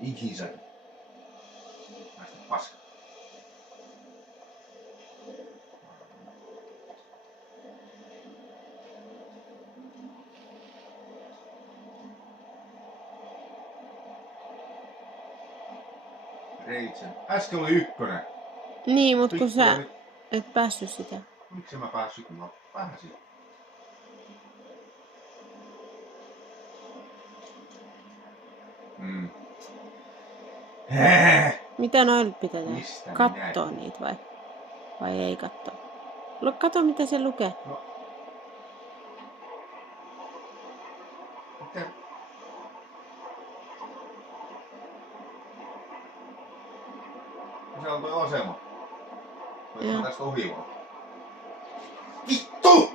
Ikinä. Näistä paska. Rachel. Äsken oli 1. Niin, mut kun Vittu sä oli... et päässyt sitä. Miksi mä päässyt, kun mä pääsin? Mitä noin pitää Mistä tehdä? Kattoo minä? niitä vai ei kattoo? Kato mitä se lukee. No. Mitä? Se on toi asema. Voit mä tästä ohi vaan. Vittu!